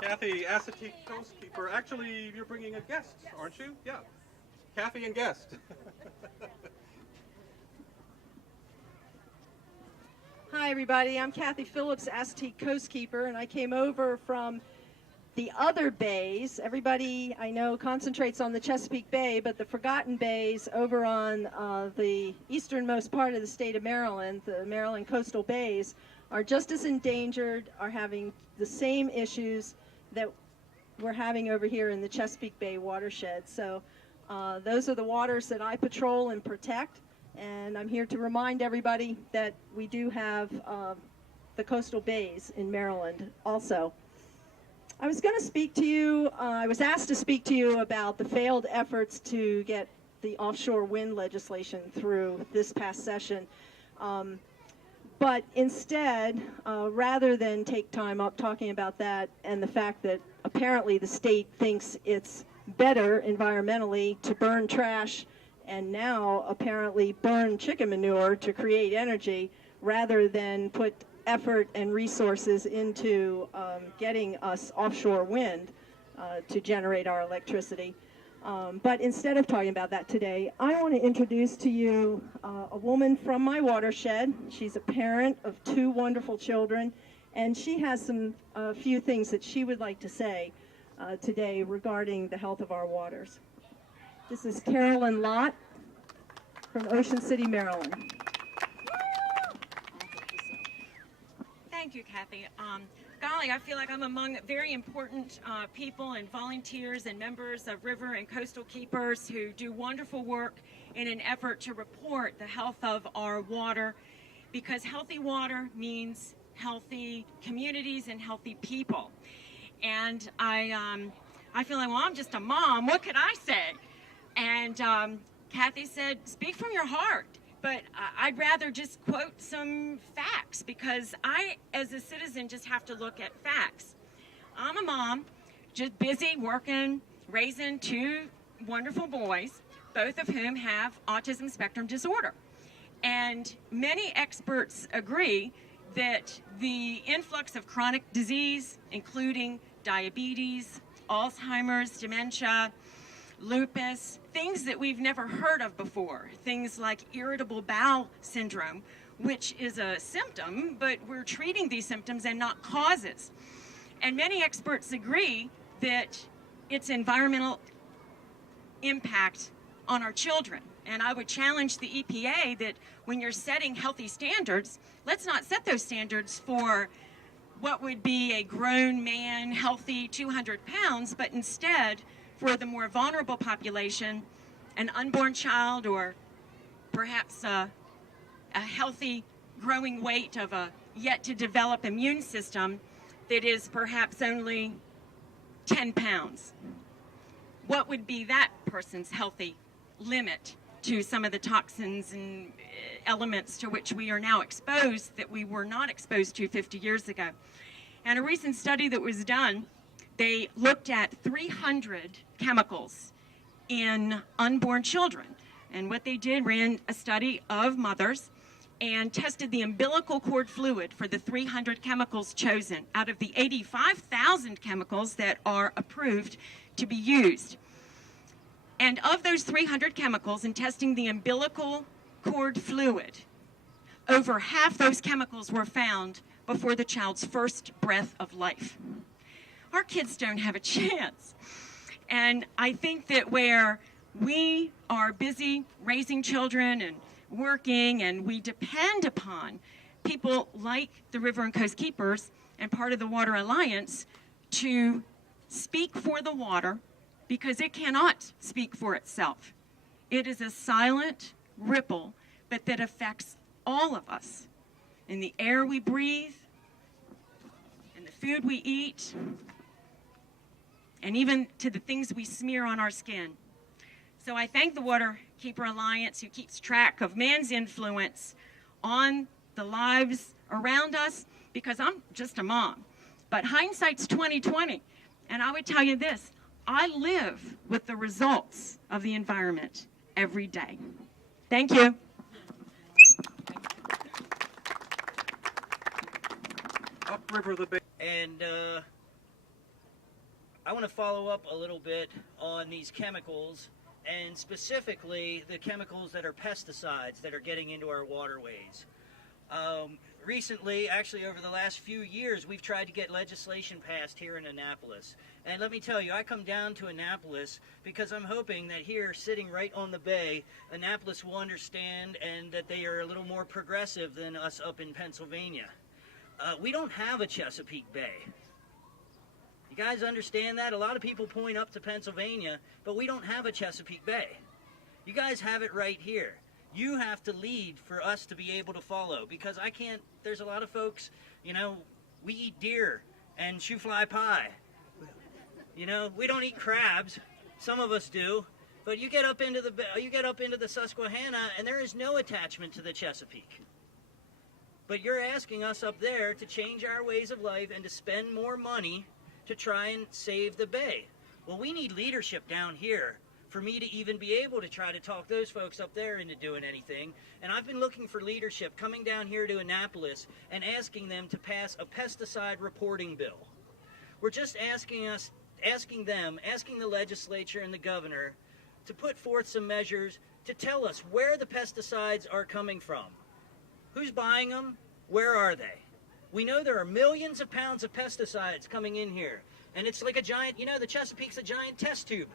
Kathy, Chesapeake Coastkeeper. Actually, you're bringing a guest, aren't you? Yeah. Kathy and guest. Hi, everybody. I'm Kathy Phillips, Chesapeake Coastkeeper, and I came over from the other bays. Everybody, I know, concentrates on the Chesapeake Bay, but the forgotten bays over on the easternmost part of the state of Maryland, the Maryland coastal bays, are just as endangered, are having the same issues that we're having over here in the Chesapeake Bay watershed. So those are the waters that I patrol and protect, and I'm here to remind everybody that we do have the coastal bays in Maryland also. I was going to speak to you, I was asked to speak to you about the failed efforts to get the offshore wind legislation through this past session. But instead, rather than take time up talking about that and the fact that apparently the state thinks it's better environmentally to burn trash and now apparently burn chicken manure to create energy rather than put effort and resources into getting us offshore wind to generate our electricity. But instead of talking about that today, I want to introduce to you a woman from my watershed. She's a parent of 2 wonderful children, and she has a few things that she would like to say today regarding the health of our waters. This is Carolyn Lott from Ocean City, Maryland. Thank you, Kathy. Golly, I feel like I'm among very important people and volunteers and members of River and Coastal Keepers who do wonderful work in an effort to report the health of our water, because healthy water means healthy communities and healthy people. And I feel like, well, I'm just a mom. What could I say? And Kathy said, speak from your heart. But I'd rather just quote some facts, because I, as a citizen, just have to look at facts. I'm a mom, just busy working, raising 2 wonderful boys, both of whom have autism spectrum disorder. And many experts agree that the influx of chronic disease, including diabetes, Alzheimer's, dementia, lupus, things that we've never heard of before, things like irritable bowel syndrome, which is a symptom, but we're treating these symptoms and not causes. And many experts agree that it's environmental impact on our children. And I would challenge the EPA that when you're setting healthy standards, let's not set those standards for what would be a grown man, healthy 200 pounds, but instead for the more vulnerable population, an unborn child, or perhaps a healthy growing weight of a yet to develop immune system that is perhaps only 10 pounds. What would be that person's healthy limit to some of the toxins and elements to which we are now exposed that we were not exposed to 50 years ago? And a recent study that was done, they looked at 300 chemicals in unborn children. And what they did, ran a study of mothers and tested the umbilical cord fluid for the 300 chemicals chosen out of the 85,000 chemicals that are approved to be used. And of those 300 chemicals, in testing the umbilical cord fluid, over half those chemicals were found before the child's first breath of life. Our kids don't have a chance. And I think that where we are busy raising children and working, and we depend upon people like the River and Coast Keepers and part of the Water Alliance to speak for the water, because it cannot speak for itself. It is a silent ripple, but that affects all of us in the air we breathe, in the food we eat, and even to the things we smear on our skin. So I thank the Waterkeeper Alliance, who keeps track of man's influence on the lives around us, because I'm just a mom. But hindsight's 20/20, and I would tell you this, I live with the results of the environment every day. Thank you. Upriver the Bay. And I want to follow up a little bit on these chemicals, and specifically the chemicals that are pesticides that are getting into our waterways. Recently, actually over the last few years, we've tried to get legislation passed here in Annapolis. And let me tell you, I come down to Annapolis because I'm hoping that here, sitting right on the bay, Annapolis will understand and that they are a little more progressive than us up in Pennsylvania. We don't have a Chesapeake Bay. You guys understand that? A lot of people point up to Pennsylvania, but we don't have a Chesapeake Bay. You guys have it right here. You have to lead for us to be able to follow, because I can't, there's a lot of folks, you know, we eat deer and shoe fly pie. You know, we don't eat crabs. Some of us do. But you get up into the Susquehanna and there is no attachment to the Chesapeake. But you're asking us up there to change our ways of life and to spend more money to try and save the bay. Well, we need leadership down here for me to even be able to try to talk those folks up there into doing anything. And I've been looking for leadership coming down here to Annapolis and asking them to pass a pesticide reporting bill. We're just asking the legislature and the governor to put forth some measures to tell us where the pesticides are coming from. Who's buying them? Where are they? We know there are millions of pounds of pesticides coming in here. And it's like a giant, you know, the Chesapeake's a giant test tube.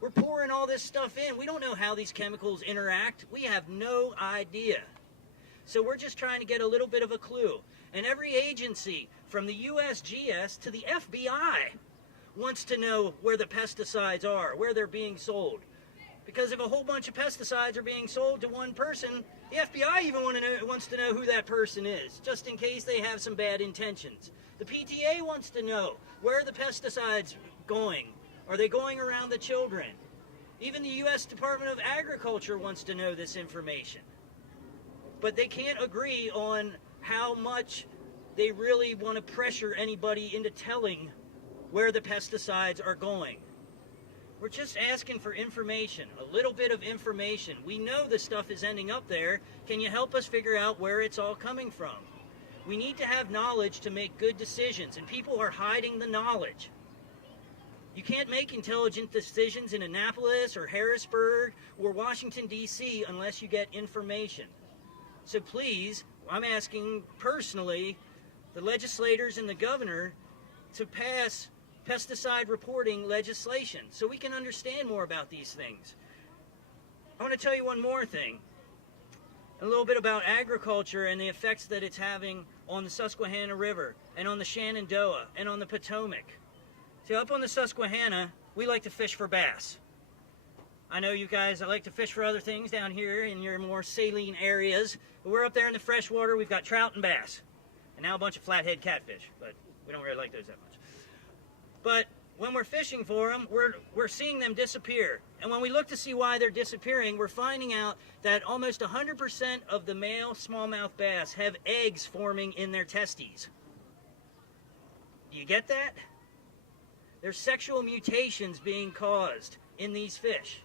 We're pouring all this stuff in. We don't know how these chemicals interact. We have no idea. So we're just trying to get a little bit of a clue. And every agency, from the USGS to the FBI, wants to know where the pesticides are, where they're being sold. Because if a whole bunch of pesticides are being sold to one person, the FBI even wants to know who that person is, just in case they have some bad intentions. The PTA wants to know, where are the pesticides going? Are they going around the children? Even the U.S. Department of Agriculture wants to know this information. But they can't agree on how much they really want to pressure anybody into telling where the pesticides are going. We're just asking for information, a little bit of information. We know the stuff is ending up there. Can you help us figure out where it's all coming from? We need to have knowledge to make good decisions, and people are hiding the knowledge. You can't make intelligent decisions in Annapolis or Harrisburg or Washington, D.C. unless you get information. So please, I'm asking personally the legislators and the governor to pass pesticide reporting legislation so we can understand more about these things. I want to tell you one more thing, a little bit about agriculture and the effects that it's having on the Susquehanna River and on the Shenandoah and on the Potomac. See, up on the Susquehanna, we like to fish for bass. I know you guys like to fish for other things down here in your more saline areas, but we're up there in the freshwater, we've got trout and bass, and now a bunch of flathead catfish, but we don't really like those that much. But when we're fishing for them, we're seeing them disappear. And when we look to see why they're disappearing, we're finding out that almost 100% of the male smallmouth bass have eggs forming in their testes. Do you get that? There's sexual mutations being caused in these fish.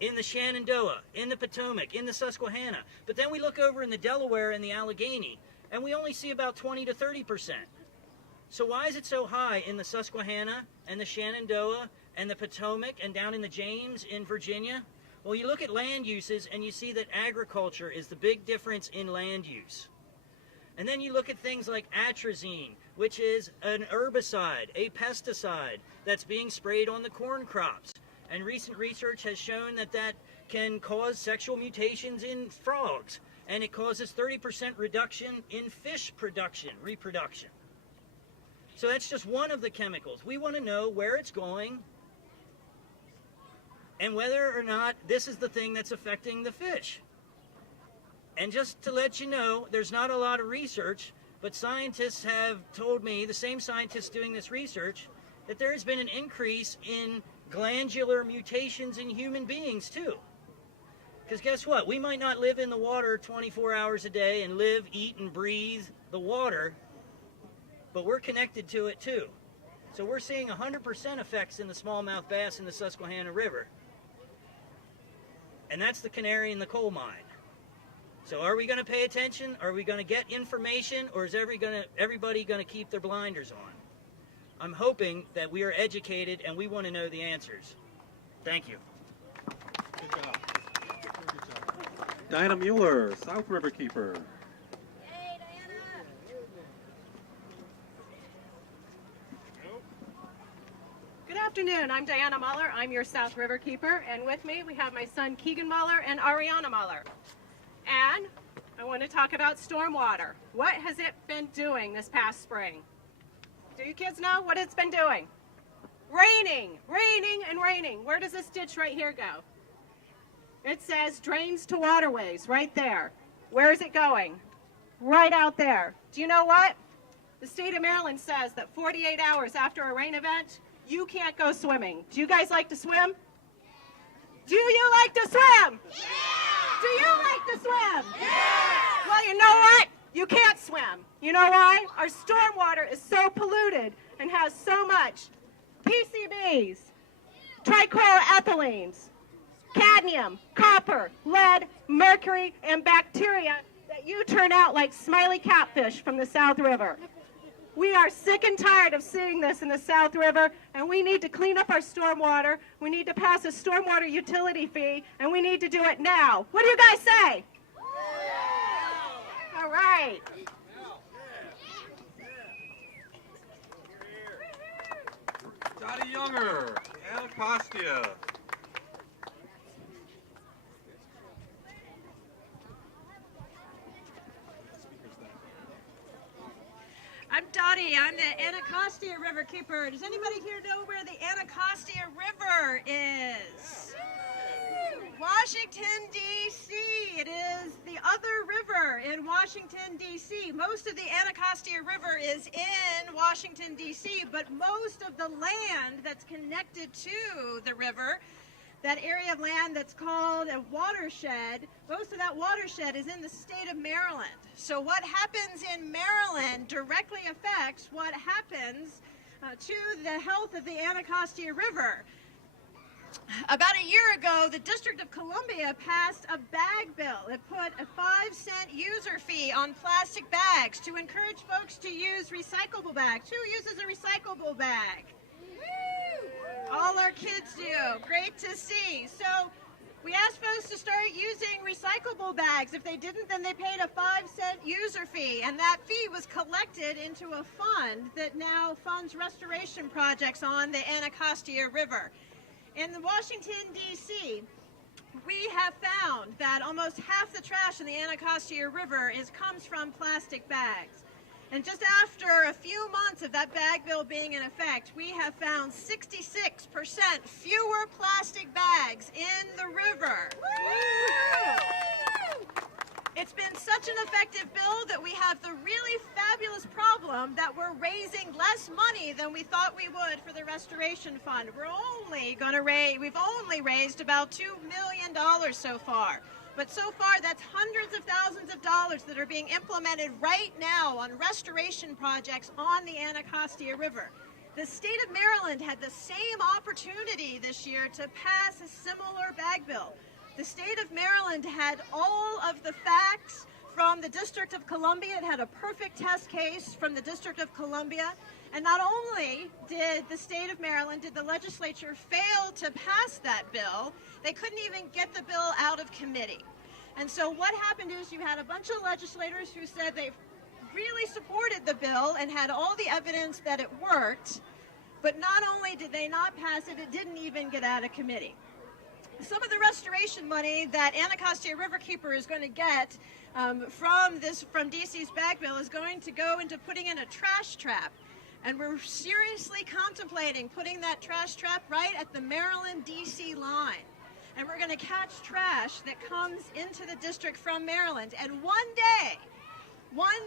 In the Shenandoah, in the Potomac, in the Susquehanna. But then we look over in the Delaware and the Allegheny, and we only see about 20 to 30%. So why is it so high in the Susquehanna and the Shenandoah and the Potomac and down in the James in Virginia? Well, you look at land uses and you see that agriculture is the big difference in land use. And then you look at things like atrazine, which is an herbicide, a pesticide that's being sprayed on the corn crops. And recent research has shown that that can cause sexual mutations in frogs, and it causes 30% reduction in fish reproduction. So that's just one of the chemicals. We want to know where it's going and whether or not this is the thing that's affecting the fish. And just to let you know, there's not a lot of research, but scientists have told me, the same scientists doing this research, that there has been an increase in glandular mutations in human beings too. Because guess what? We might not live in the water 24 hours a day and live, eat, and breathe the water, but we're connected to it too. So we're seeing 100% effects in the smallmouth bass in the Susquehanna River. And that's the canary in the coal mine. So are we going to pay attention? Are we going to get information? Or is everybody going to keep their blinders on? I'm hoping that we are educated and we want to know the answers. Thank you. Good job. Diana Mueller, South Riverkeeper. Good afternoon. I'm Diana Muller. I'm your South Riverkeeper, and with me we have my son Keegan Muller and Ariana Muller. And I want to talk about stormwater. What has it been doing this past spring? Do you kids know what it's been doing? Raining, raining, and raining. Where does this ditch right here go? It says drains to waterways right there. Where is it going? Right out there. Do you know what? The state of Maryland says that 48 hours after a rain event, you can't go swimming. Do you guys like to swim? Do you like to swim? Yeah! Do you like to swim? Yeah! Well, you know what? You can't swim. You know why? Our stormwater is so polluted and has so much PCBs, trichloroethylenes, cadmium, copper, lead, mercury, and bacteria that you turn out like smiley catfish from the South River. We are sick and tired of seeing this in the South River, and we need to clean up our stormwater. We need to pass a stormwater utility fee, and we need to do it now. What do you guys say? All right. Dottie Younger, Anacostia. I'm Dottie. I'm the Anacostia Riverkeeper. Does anybody here know where the Anacostia River is? Washington, D.C. It is the other river in Washington, D.C. Most of the Anacostia River is in Washington, D.C., but most of the land that's connected to the river, that area of land that's called a watershed, most of that watershed is in the state of Maryland. So what happens in Maryland directly affects what happens to the health of the Anacostia River. About a year ago, the District of Columbia passed a bag bill. It put a 5-cent user fee on plastic bags to encourage folks to use recyclable bags. Who uses a recyclable bag? All our kids do. Great to see. So we asked folks to start using recyclable bags. If they didn't, then they paid a 5-cent user fee, and that fee was collected into a fund that now funds restoration projects on the Anacostia River. In Washington, D.C., we have found that almost half the trash in the Anacostia River comes from plastic bags. And just after a few months of that bag bill being in effect, we have found 66% fewer plastic bags in the river. It's been such an effective bill that we have the really fabulous problem that we're raising less money than we thought we would for the restoration fund. We've only raised about $2 million so far. But so far, that's hundreds of thousands of dollars that are being implemented right now on restoration projects on the Anacostia River. The state of Maryland had the same opportunity this year to pass a similar bag bill. The state of Maryland had all of the facts from the District of Columbia. It had a perfect test case from the District of Columbia. And not only did the state of Maryland, did the legislature fail to pass that bill, they couldn't even get the bill out of committee. And so what happened is you had a bunch of legislators who said they really supported the bill and had all the evidence that it worked, but not only did they not pass it, it didn't even get out of committee. Some of the restoration money that Anacostia Riverkeeper is going to get from DC's bag bill is going to go into putting in a trash trap. And we're seriously contemplating putting that trash trap right at the Maryland-DC line. And we're going to catch trash that comes into the district from Maryland. And one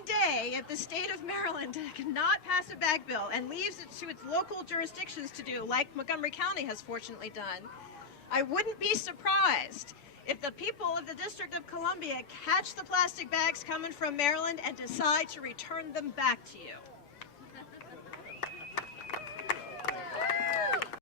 day, if the state of Maryland cannot pass a bag bill and leaves it to its local jurisdictions to do, like Montgomery County has fortunately done, I wouldn't be surprised if the people of the District of Columbia catch the plastic bags coming from Maryland and decide to return them back to you.